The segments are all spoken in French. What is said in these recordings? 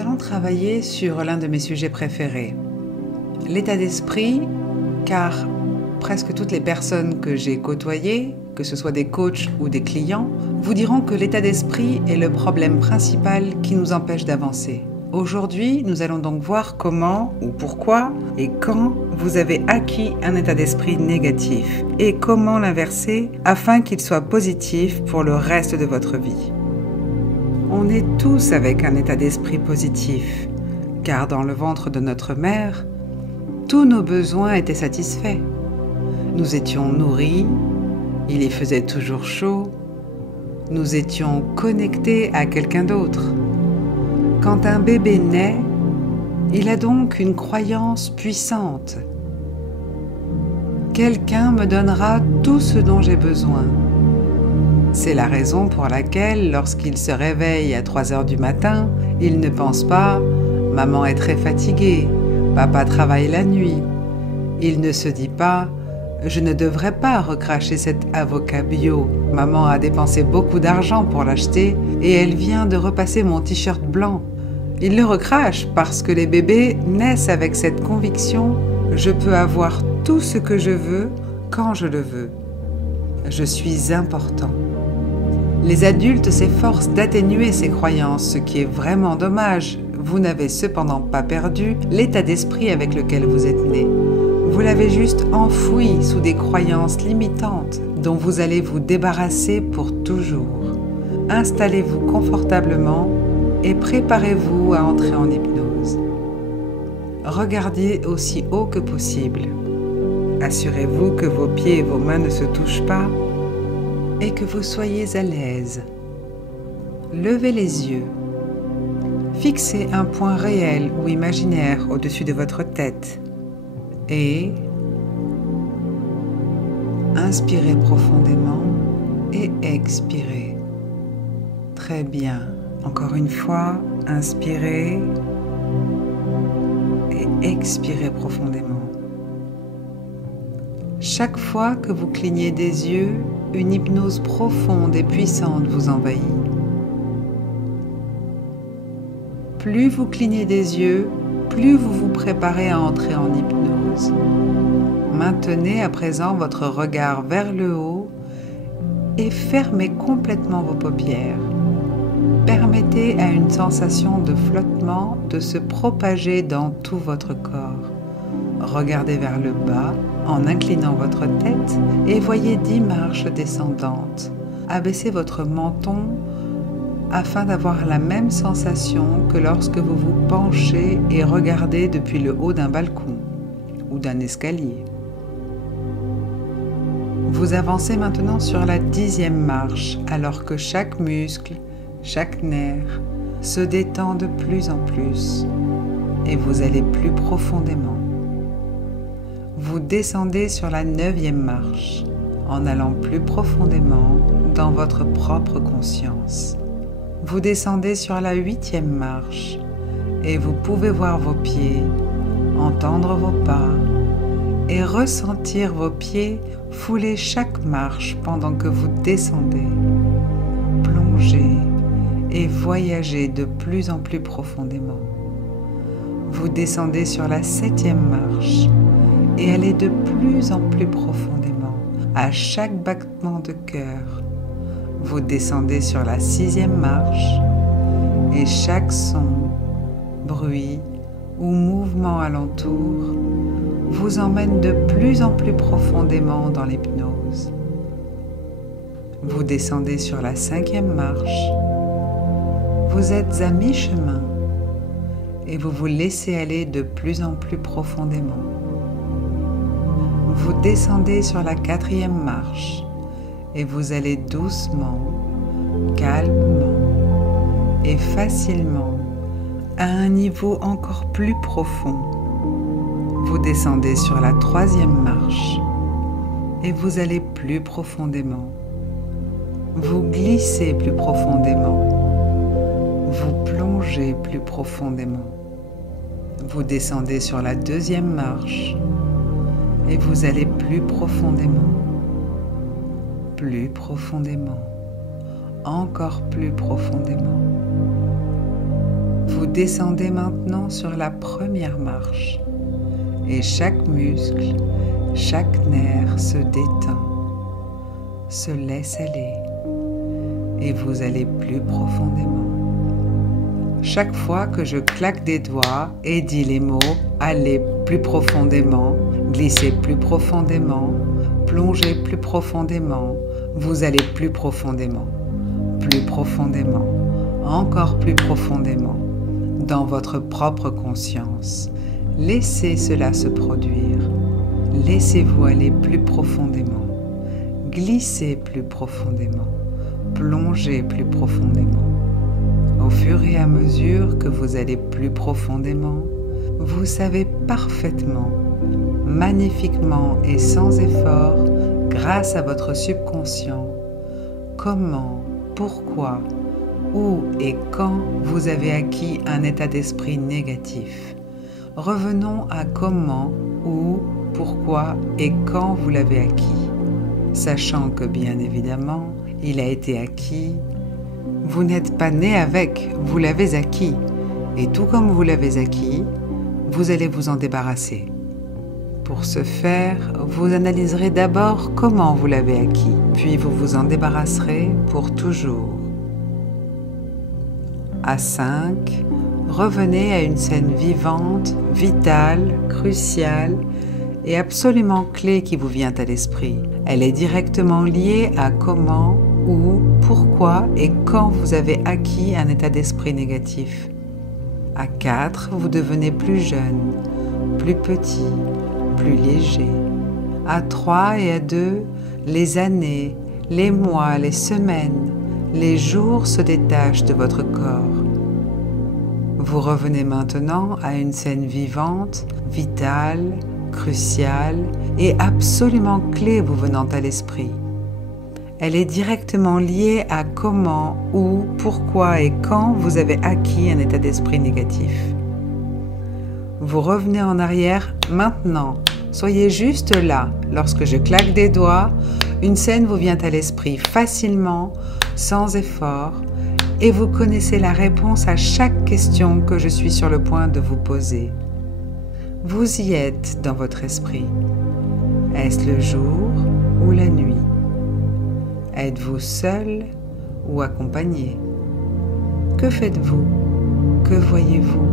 allons travailler sur l'un de mes sujets préférés, l'état d'esprit, car presque toutes les personnes que j'ai côtoyées, que ce soit des coachs ou des clients, vous diront que l'état d'esprit est le problème principal qui nous empêche d'avancer. Aujourd'hui, nous allons donc voir comment ou pourquoi et quand vous avez acquis un état d'esprit négatif et comment l'inverser afin qu'il soit positif pour le reste de votre vie. On est tous avec un état d'esprit positif, car dans le ventre de notre mère, tous nos besoins étaient satisfaits. Nous étions nourris, il y faisait toujours chaud, nous étions connectés à quelqu'un d'autre. Quand un bébé naît, il a donc une croyance puissante. Quelqu'un me donnera tout ce dont j'ai besoin. C'est la raison pour laquelle, lorsqu'il se réveille à 3 heures du matin, il ne pense pas « Maman est très fatiguée, papa travaille la nuit ». Il ne se dit pas « Je ne devrais pas recracher cet avocat bio. Maman a dépensé beaucoup d'argent pour l'acheter et elle vient de repasser mon t-shirt blanc ». Il le recrache parce que les bébés naissent avec cette conviction « Je peux avoir tout ce que je veux quand je le veux. Je suis important ». Les adultes s'efforcent d'atténuer ces croyances, ce qui est vraiment dommage. Vous n'avez cependant pas perdu l'état d'esprit avec lequel vous êtes né. Vous l'avez juste enfoui sous des croyances limitantes dont vous allez vous débarrasser pour toujours. Installez-vous confortablement et préparez-vous à entrer en hypnose. Regardez aussi haut que possible. Assurez-vous que vos pieds et vos mains ne se touchent pas et que vous soyez à l'aise. Levez les yeux. Fixez un point réel ou imaginaire au-dessus de votre tête et inspirez profondément et expirez. Très bien. Encore une fois, inspirez et expirez profondément. Chaque fois que vous clignez des yeux, une hypnose profonde et puissante vous envahit. Plus vous clignez des yeux, plus vous vous préparez à entrer en hypnose. Maintenez à présent votre regard vers le haut et fermez complètement vos paupières. Permettez à une sensation de flottement de se propager dans tout votre corps. Regardez vers le bas en inclinant votre tête et voyez 10 marches descendantes. Abaissez votre menton afin d'avoir la même sensation que lorsque vous vous penchez et regardez depuis le haut d'un balcon ou d'un escalier. Vous avancez maintenant sur la 10e marche alors que chaque muscle, chaque nerf se détend de plus en plus et vous allez plus profondément. Vous descendez sur la 9e marche en allant plus profondément dans votre propre conscience. Vous descendez sur la 8e marche et vous pouvez voir vos pieds, entendre vos pas et ressentir vos pieds fouler chaque marche pendant que vous descendez. Plongez et voyagez de plus en plus profondément. Vous descendez sur la 7e marche et allez de plus en plus profondément à chaque battement de cœur. Vous descendez sur la 6e marche et chaque son, bruit ou mouvement alentour vous emmène de plus en plus profondément dans l'hypnose. Vous descendez sur la 5e marche. Vous êtes à mi-chemin et vous vous laissez aller de plus en plus profondément. Vous descendez sur la 4e marche et vous allez doucement, calmement et facilement à un niveau encore plus profond. Vous descendez sur la 3e marche et vous allez plus profondément. Vous glissez plus profondément. Vous plongez plus profondément. Vous descendez sur la 2e marche et vous allez plus profondément, encore plus profondément. vous descendez maintenant sur la première marche et chaque muscle, chaque nerf se détend, se laisse aller et vous allez plus profondément. Chaque fois que je claque des doigts et dis les mots « aller plus profondément », « glisser plus profondément », « plonger plus profondément », vous allez plus profondément, encore plus profondément, dans votre propre conscience. Laissez cela se produire. Laissez-vous aller plus profondément. Glissez plus profondément. Plongez plus profondément. Au fur et à mesure que vous allez plus profondément, vous savez parfaitement, magnifiquement et sans effort, grâce à votre subconscient, comment, pourquoi, où et quand vous avez acquis un état d'esprit négatif. Revenons à comment, où, pourquoi et quand vous l'avez acquis, sachant que bien évidemment, il a été acquis. Vous n'êtes pas né avec, vous l'avez acquis. Et tout comme vous l'avez acquis, vous allez vous en débarrasser. Pour ce faire, vous analyserez d'abord comment vous l'avez acquis, puis vous vous en débarrasserez pour toujours. À 5, revenez à une scène vivante, vitale, cruciale et absolument clé qui vous vient à l'esprit. Elle est directement liée à comment, où, pourquoi et quand vous avez acquis un état d'esprit négatif. À 4, vous devenez plus jeune, plus petit, plus léger. À 3 et à 2, les années, les mois, les semaines, les jours se détachent de votre corps. Vous revenez maintenant à une scène vivante, vitale, cruciale et absolument clé vous venant à l'esprit. Elle est directement liée à comment, où, pourquoi et quand vous avez acquis un état d'esprit négatif. Vous revenez en arrière maintenant. Soyez juste là. Lorsque je claque des doigts, une scène vous vient à l'esprit facilement, sans effort, et vous connaissez la réponse à chaque question que je suis sur le point de vous poser. Vous y êtes dans votre esprit. Est-ce le jour ou la nuit? Êtes-vous seul ou accompagné? Que faites-vous? Que voyez-vous?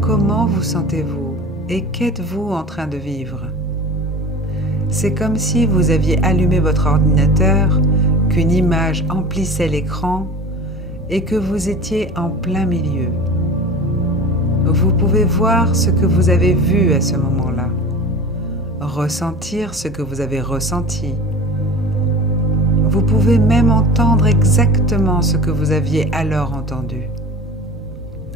Comment vous sentez-vous? Et qu'êtes-vous en train de vivre? C'est comme si vous aviez allumé votre ordinateur, qu'une image emplissait l'écran et que vous étiez en plein milieu. Vous pouvez voir ce que vous avez vu à ce moment-là, ressentir ce que vous avez ressenti. Vous pouvez même entendre exactement ce que vous aviez alors entendu.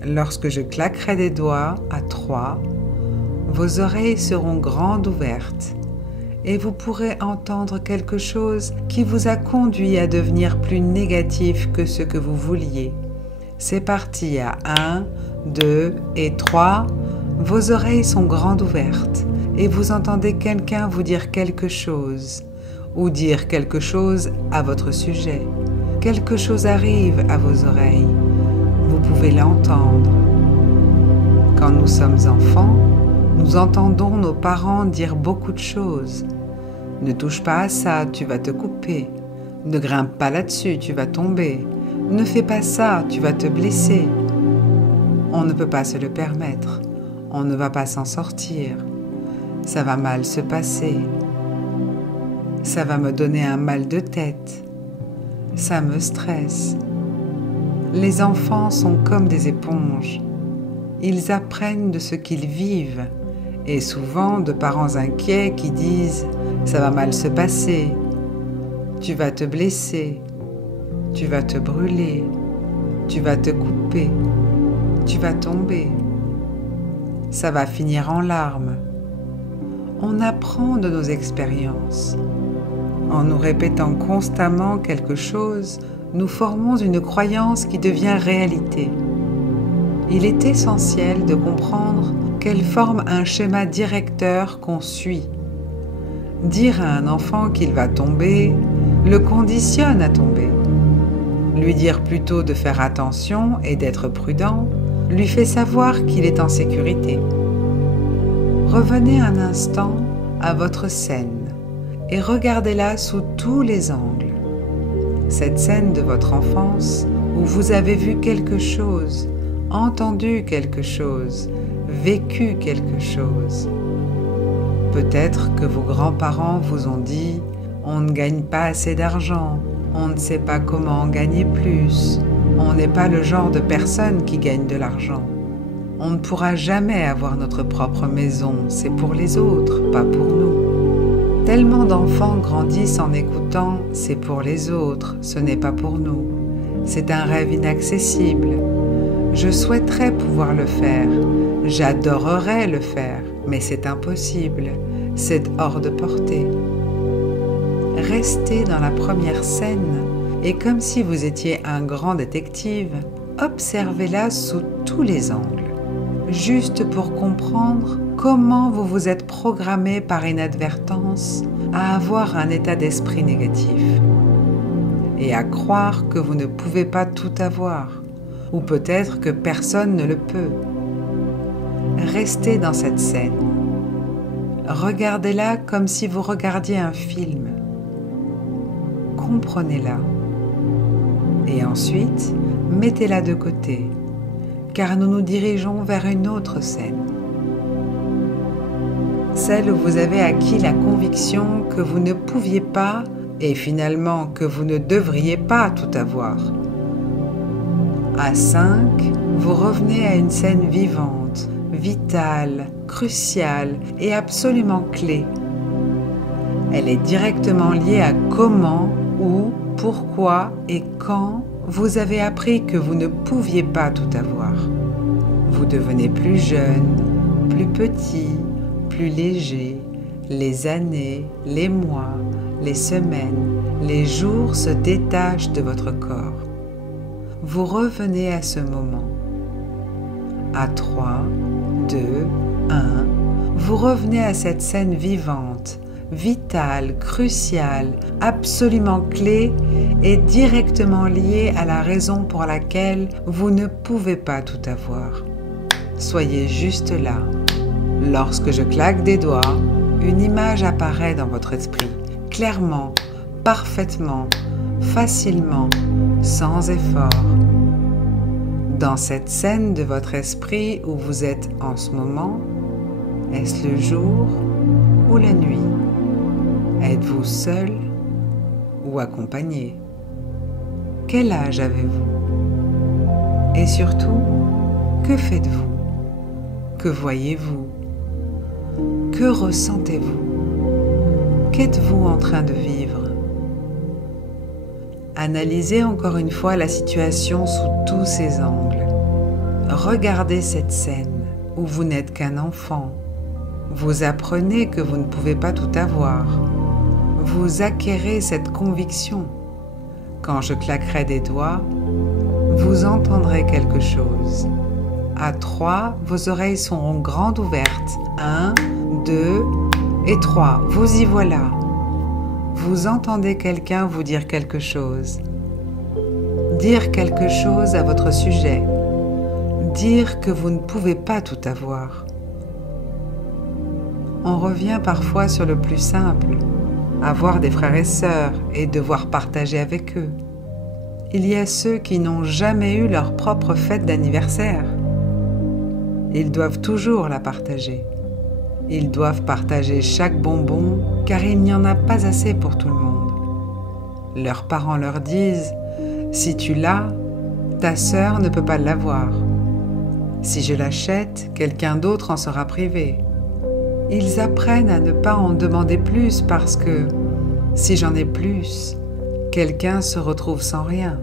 Lorsque je claquerai des doigts à 3, vos oreilles seront grandes ouvertes et vous pourrez entendre quelque chose qui vous a conduit à devenir plus négatif que ce que vous vouliez. C'est parti à 1, 2 et 3. Vos oreilles sont grandes ouvertes et vous entendez quelqu'un vous dire quelque chose ou dire quelque chose à votre sujet. Quelque chose arrive à vos oreilles. Vous pouvez l'entendre. Quand nous sommes enfants, nous entendons nos parents dire beaucoup de choses. Ne touche pas à ça, tu vas te couper. Ne grimpe pas là-dessus, tu vas tomber. Ne fais pas ça, tu vas te blesser. On ne peut pas se le permettre. On ne va pas s'en sortir. Ça va mal se passer. Ça va me donner un mal de tête. Ça me stresse. Les enfants sont comme des éponges. Ils apprennent de ce qu'ils vivent et souvent de parents inquiets qui disent « ça va mal se passer, tu vas te blesser, tu vas te brûler, tu vas te couper, tu vas tomber, ça va finir en larmes ». On apprend de nos expériences. En nous répétant constamment quelque chose, nous formons une croyance qui devient réalité. Il est essentiel de comprendre qu'elle forme un schéma directeur qu'on suit. Dire à un enfant qu'il va tomber le conditionne à tomber. Lui dire plutôt de faire attention et d'être prudent lui fait savoir qu'il est en sécurité. Revenez un instant à votre scène et regardez-la sous tous les angles. Cette scène de votre enfance où vous avez vu quelque chose, entendu quelque chose, vécu quelque chose. Peut-être que vos grands-parents vous ont dit « on ne gagne pas assez d'argent, on ne sait pas comment en gagner plus, on n'est pas le genre de personne qui gagne de l'argent. On ne pourra jamais avoir notre propre maison, c'est pour les autres, pas pour nous. » Tellement d'enfants grandissent en écoutant « c'est pour les autres, ce n'est pas pour nous. C'est un rêve inaccessible. Je souhaiterais pouvoir le faire, j'adorerais le faire, mais c'est impossible, c'est hors de portée. » Restez dans la première scène et comme si vous étiez un grand détective, observez-la sous tous les angles, juste pour comprendre comment vous vous êtes programmé par inadvertance à avoir un état d'esprit négatif et à croire que vous ne pouvez pas tout avoir, ou peut-être que personne ne le peut. Restez dans cette scène. Regardez-la comme si vous regardiez un film. Comprenez-la. Et ensuite, mettez-la de côté, car nous nous dirigeons vers une autre scène. Celle où vous avez acquis la conviction que vous ne pouviez pas, et finalement que vous ne devriez pas tout avoir. À 5, vous revenez à une scène vivante, vitale, cruciale et absolument clé. Elle est directement liée à comment, où, pourquoi et quand vous avez appris que vous ne pouviez pas tout avoir. Vous devenez plus jeune, plus petit, plus léger. Les années, les mois, les semaines, les jours se détachent de votre corps. Vous revenez à ce moment. À 3, 2, 1, vous revenez à cette scène vivante, vitale, cruciale, absolument clé et directement liée à la raison pour laquelle vous ne pouvez pas tout avoir. Soyez juste là. Lorsque je claque des doigts, une image apparaît dans votre esprit, clairement, parfaitement, facilement, sans effort. Dans cette scène de votre esprit où vous êtes en ce moment, est-ce le jour ou la nuit? Êtes-vous seul ou accompagné? Quel âge avez-vous? Et surtout, que faites-vous? Que voyez-vous? Que ressentez-vous? Qu'êtes-vous en train de vivre? Analysez encore une fois la situation sous tous ses angles. Regardez cette scène où vous n'êtes qu'un enfant. Vous apprenez que vous ne pouvez pas tout avoir. Vous acquérez cette conviction. Quand je claquerai des doigts, vous entendrez quelque chose. À 3, vos oreilles seront grandes ouvertes. 1, 2 et 3. Vous y voilà. Vous entendez quelqu'un vous dire quelque chose. Dire quelque chose à votre sujet. Dire que vous ne pouvez pas tout avoir. On revient parfois sur le plus simple, avoir des frères et sœurs et devoir partager avec eux. Il y a ceux qui n'ont jamais eu leur propre fête d'anniversaire. Ils doivent toujours la partager. Ils doivent partager chaque bonbon car il n'y en a pas assez pour tout le monde. Leurs parents leur disent « Si tu l'as, ta sœur ne peut pas l'avoir. Si je l'achète, quelqu'un d'autre en sera privé. » Ils apprennent à ne pas en demander plus parce que si j'en ai plus, quelqu'un se retrouve sans rien.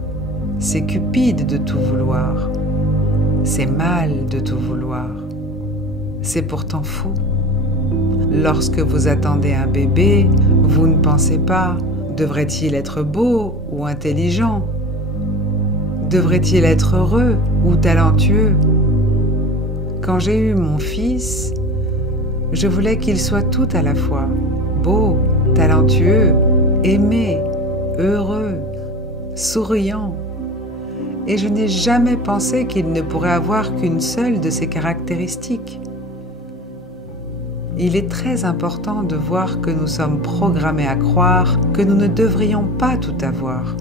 C'est cupide de tout vouloir. C'est mal de tout vouloir. C'est pourtant fou. Lorsque vous attendez un bébé, vous ne pensez pas « devrait-il être beau ou intelligent ? Devrait-il être heureux ou talentueux ?» Quand j'ai eu mon fils, je voulais qu'il soit tout à la fois, beau, talentueux, aimé, heureux, souriant. et je n'ai jamais pensé qu'il ne pourrait avoir qu'une seule de ces caractéristiques. Il est très important de voir que nous sommes programmés à croire que nous ne devrions pas tout avoir,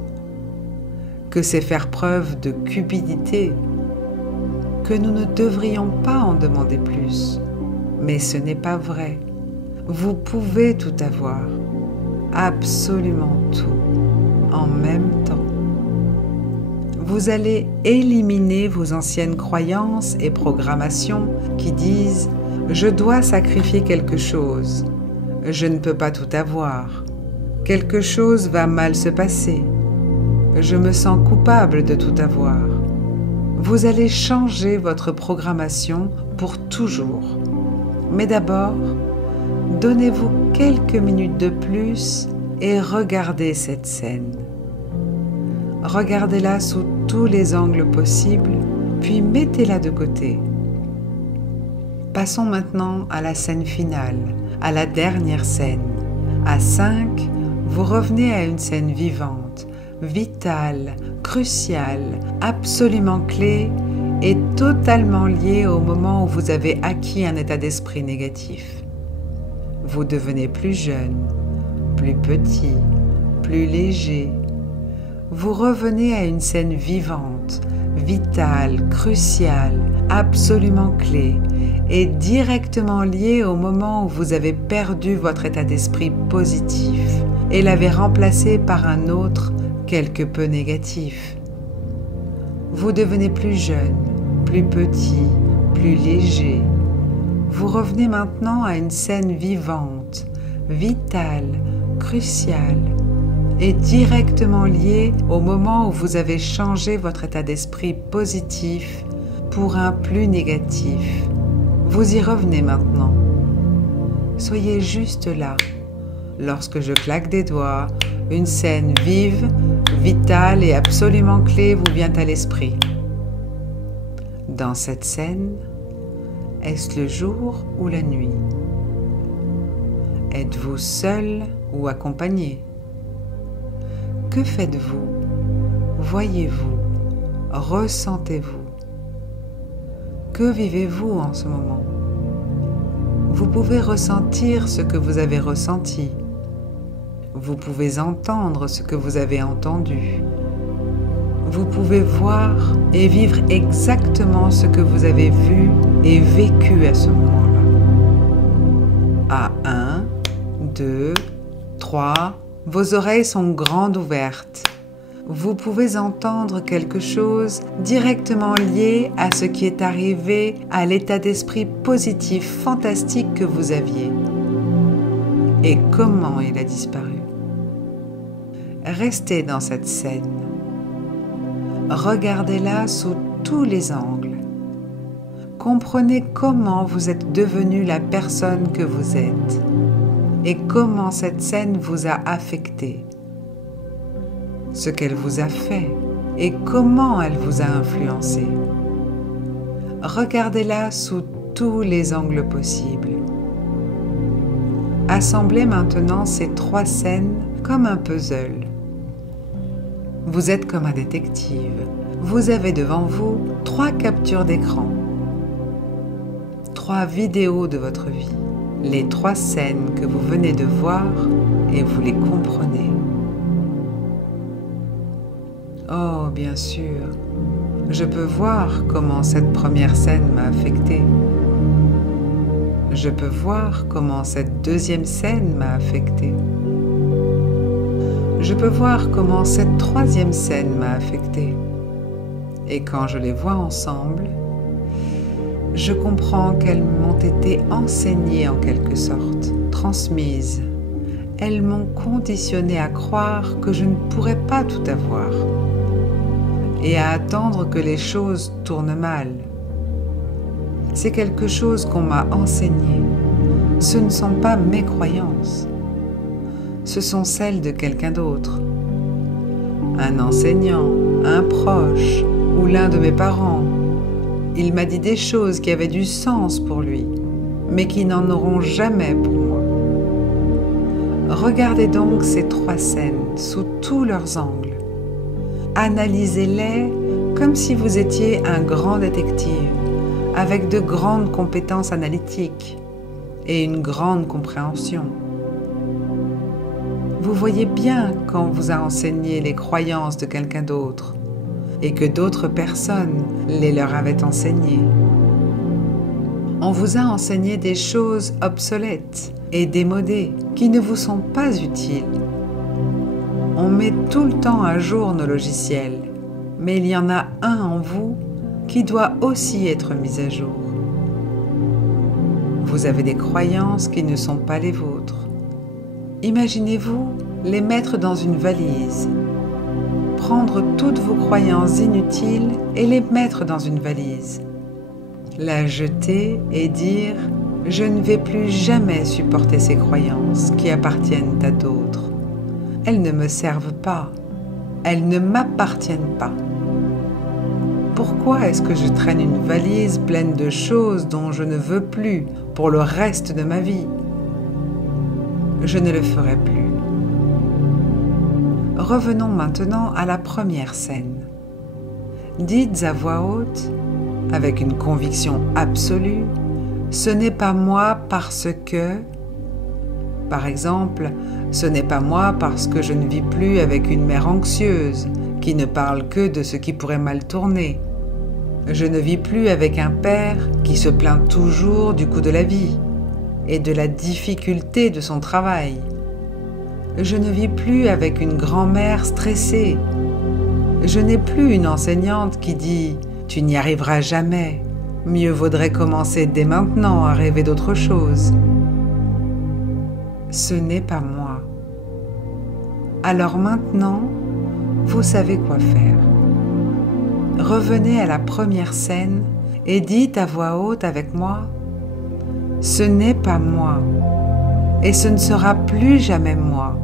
que c'est faire preuve de cupidité, que nous ne devrions pas en demander plus. Mais ce n'est pas vrai. Vous pouvez tout avoir, absolument tout, en même temps. Vous allez éliminer vos anciennes croyances et programmations qui disent « Je dois sacrifier quelque chose, je ne peux pas tout avoir, quelque chose va mal se passer, je me sens coupable de tout avoir ». Vous allez changer votre programmation pour toujours. Mais d'abord, donnez-vous quelques minutes de plus et regardez cette scène. Regardez-la sous tous les angles possibles, puis mettez-la de côté. Passons maintenant à la scène finale, à la dernière scène. À 5, vous revenez à une scène vivante, vitale, cruciale, absolument clé et totalement liée au moment où vous avez acquis un état d'esprit négatif. Vous devenez plus jeune, plus petit, plus léger. Vous revenez à une scène vivante, vitale, cruciale, absolument clé et directement liée au moment où vous avez perdu votre état d'esprit positif et l'avez remplacé par un autre quelque peu négatif. Vous devenez plus jeune, plus petit, plus léger. Vous revenez maintenant à une scène vivante, vitale, cruciale et directement liée au moment où vous avez changé votre état d'esprit positif pour un plus négatif. Vous y revenez maintenant. Soyez juste là. Lorsque je claque des doigts, une scène vive, vitale et absolument clé vous vient à l'esprit. Dans cette scène, est-ce le jour ou la nuit? Êtes-vous seul ou accompagné? Que faites-vous? Voyez-vous? Ressentez-vous? Que vivez-vous en ce moment? Vous pouvez ressentir ce que vous avez ressenti. Vous pouvez entendre ce que vous avez entendu. Vous pouvez voir et vivre exactement ce que vous avez vu et vécu à ce moment-là. À 1, 2, 3, vos oreilles sont grandes ouvertes. Vous pouvez entendre quelque chose directement lié à ce qui est arrivé à l'état d'esprit positif, fantastique que vous aviez. Et comment il a disparu. Restez dans cette scène. Regardez-la sous tous les angles. Comprenez comment vous êtes devenu la personne que vous êtes et comment cette scène vous a affecté, ce qu'elle vous a fait et comment elle vous a influencé. Regardez-la sous tous les angles possibles. Assemblez maintenant ces 3 scènes comme un puzzle. Vous êtes comme un détective. Vous avez devant vous 3 captures d'écran, 3 vidéos de votre vie, les 3 scènes que vous venez de voir et vous les comprenez. Oh, bien sûr, je peux voir comment cette première scène m'a affecté. Je peux voir comment cette deuxième scène m'a affecté. Je peux voir comment cette troisième scène m'a affecté. Et quand je les vois ensemble, je comprends qu'elles m'ont été enseignées en quelque sorte, transmises. Elles m'ont conditionné à croire que je ne pourrais pas tout avoir et à attendre que les choses tournent mal. C'est quelque chose qu'on m'a enseigné. Ce ne sont pas mes croyances. Ce sont celles de quelqu'un d'autre. Un enseignant, un proche ou l'un de mes parents. Il m'a dit des choses qui avaient du sens pour lui, mais qui n'en auront jamais pour moi. Regardez donc ces 3 scènes sous tous leurs angles. Analysez-les comme si vous étiez un grand détective avec de grandes compétences analytiques et une grande compréhension. Vous voyez bien quand on vous a enseigné les croyances de quelqu'un d'autre et que d'autres personnes les leur avaient enseignées. On vous a enseigné des choses obsolètes et démodées qui ne vous sont pas utiles. On met tout le temps à jour nos logiciels, mais il y en a un en vous qui doit aussi être mis à jour. Vous avez des croyances qui ne sont pas les vôtres. Imaginez-vous les mettre dans une valise, prendre toutes vos croyances inutiles et les mettre dans une valise, la jeter et dire « Je ne vais plus jamais supporter ces croyances qui appartiennent à d'autres. Elles ne me servent pas, elles ne m'appartiennent pas. Pourquoi est-ce que je traîne une valise pleine de choses dont je ne veux plus pour le reste de ma vie? Je ne le ferai plus. » Revenons maintenant à la première scène. Dites à voix haute, avec une conviction absolue, « Ce n'est pas moi parce que… » Par exemple, « Ce n'est pas moi parce que je ne vis plus avec une mère anxieuse qui ne parle que de ce qui pourrait mal tourner. Je ne vis plus avec un père qui se plaint toujours du coût de la vie et de la difficulté de son travail. Je ne vis plus avec une grand-mère stressée. Je n'ai plus une enseignante qui dit « Tu n'y arriveras jamais, mieux vaudrait commencer dès maintenant à rêver d'autre chose. » Ce n'est pas moi. Alors maintenant, vous savez quoi faire. Revenez à la première scène et dites à voix haute avec moi « Ce n'est pas moi et ce ne sera plus jamais moi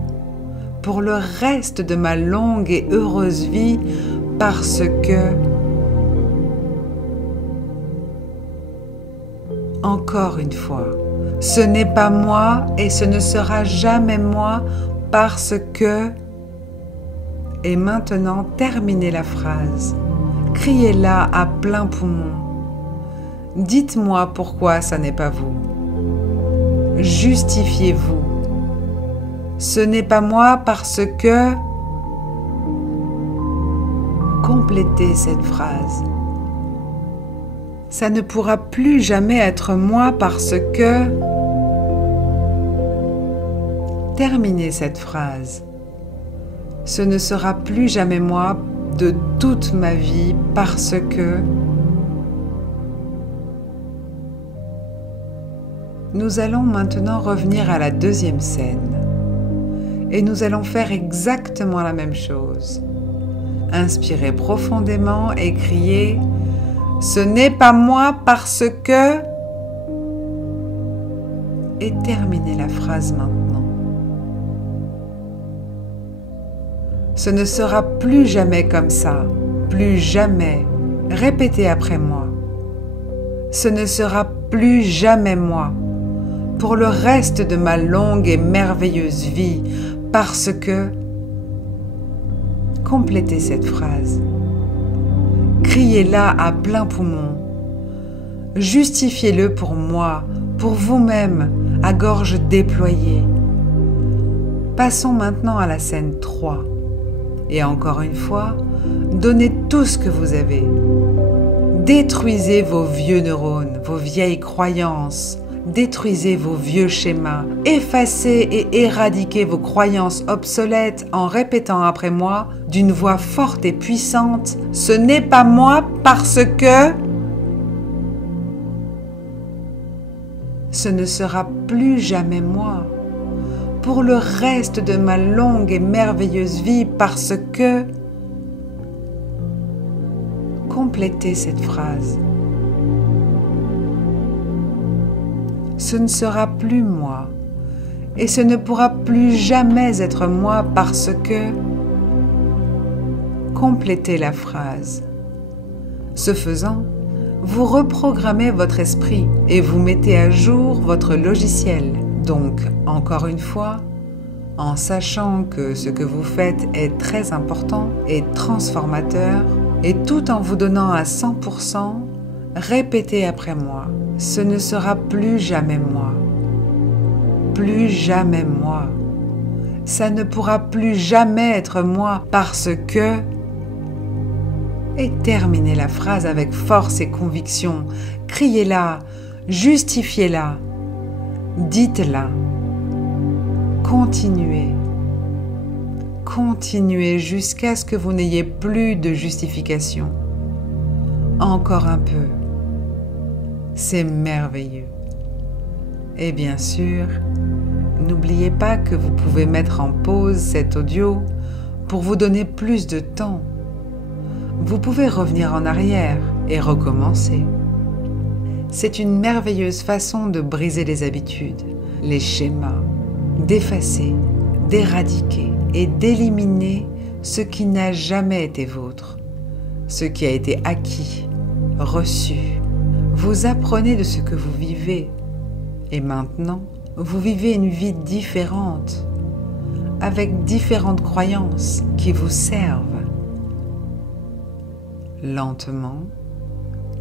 pour le reste de ma longue et heureuse vie parce que… » Encore une fois, ce n'est pas moi et ce ne sera jamais moi parce que… Et maintenant, terminez la phrase. Criez-la à plein poumon. Dites-moi pourquoi ça n'est pas vous. Justifiez-vous. Ce n'est pas moi parce que… Complétez cette phrase. Ça ne pourra plus jamais être moi parce que… Terminez cette phrase. Ce ne sera plus jamais moi de toute ma vie parce que… Nous allons maintenant revenir à la deuxième scène et nous allons faire exactement la même chose. Inspirez profondément et criez « Ce n'est pas moi parce que… » et terminez la phrase maintenant. Ce ne sera plus jamais comme ça, plus jamais. Répétez après moi. Ce ne sera plus jamais moi, pour le reste de ma longue et merveilleuse vie, parce que… Complétez cette phrase. Criez-la à plein poumon. Justifiez-le pour moi, pour vous-même, à gorge déployée. Passons maintenant à la scène 3. Et encore une fois, donnez tout ce que vous avez. Détruisez vos vieux neurones, vos vieilles croyances. Détruisez vos vieux schémas. Effacez et éradiquez vos croyances obsolètes en répétant après moi d'une voix forte et puissante « Ce n'est pas moi parce que… » Ce ne sera plus jamais moi pour le reste de ma longue et merveilleuse vie parce que… Complétez cette phrase. Ce ne sera plus moi et ce ne pourra plus jamais être moi parce que… Complétez la phrase. Ce faisant, vous reprogrammez votre esprit et vous mettez à jour votre logiciel. Donc, encore une fois, en sachant que ce que vous faites est très important et transformateur, Et tout en vous donnant à 100%, répétez après moi. Ce ne sera plus jamais moi. Plus jamais moi. Ça ne pourra plus jamais être moi parce que... Et terminez la phrase avec force et conviction. Criez-la, justifiez-la, dites-la. Continuez. Continuez jusqu'à ce que vous n'ayez plus de justification. Encore un peu. C'est merveilleux. Et bien sûr, n'oubliez pas que vous pouvez mettre en pause cet audio pour vous donner plus de temps. Vous pouvez revenir en arrière et recommencer. C'est une merveilleuse façon de briser les habitudes, les schémas, d'effacer, d'éradiquer et d'éliminer ce qui n'a jamais été vôtre, ce qui a été acquis, reçu. Vous apprenez de ce que vous vivez et maintenant, vous vivez une vie différente, avec différentes croyances qui vous servent. Lentement,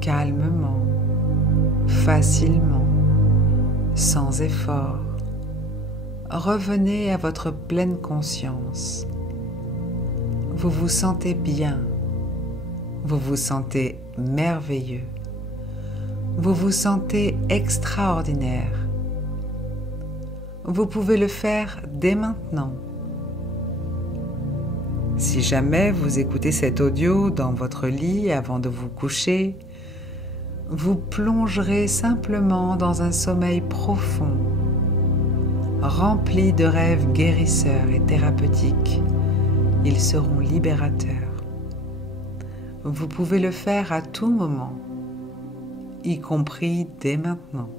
calmement, facilement, sans effort. Revenez à votre pleine conscience. Vous vous sentez bien. Vous vous sentez merveilleux. Vous vous sentez extraordinaire. Vous pouvez le faire dès maintenant. Si jamais vous écoutez cet audio dans votre lit avant de vous coucher, vous plongerez simplement dans un sommeil profond, rempli de rêves guérisseurs et thérapeutiques. Ils seront libérateurs. Vous pouvez le faire à tout moment, y compris dès maintenant.